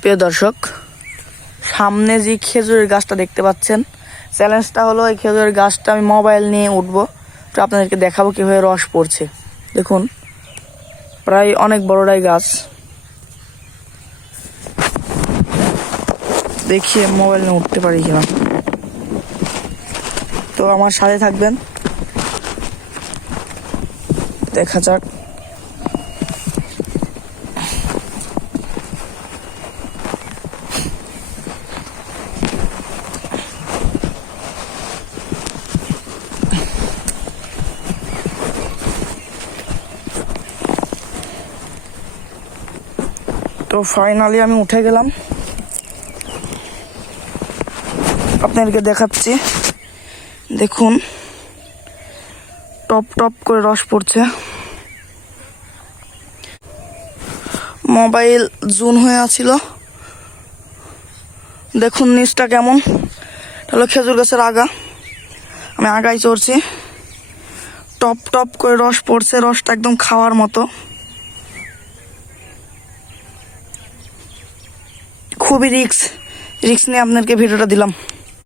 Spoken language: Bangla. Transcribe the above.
প্রিয় দর্শক, সামনে যে খেজুরের গাছটা দেখতে পাচ্ছেন, চ্যালেঞ্জটা হলো এই খেজুরের গাছটা আমি মোবাইল নিয়ে উঠবো, তো আপনাদেরকে দেখাবো কীভাবে রস পড়ছে। দেখুন, প্রায় অনেক বড়টাই গাছ। দেখি মোবাইল নিয়ে উঠতে পারি কিনা। তো আমার সাথে থাকবেন, দেখা যাক। তো ফাইনালি আমি উঠে গেলাম, আপনাদেরকে দেখাচ্ছি। দেখুন, টপ টপ করে রস পড়ছে। মোবাইল জুম হয়ে আছিল। দেখুন নিচটা কেমন। হলো খেজুর গাছের আগা, আমি আগায় চড়ছি। টপ টপ করে রস পড়ছে, রসটা একদম খাওয়ার মতো। খুবই রিস্ক নিয়ে আপনাদেরকে ভিডিওটা দিলাম।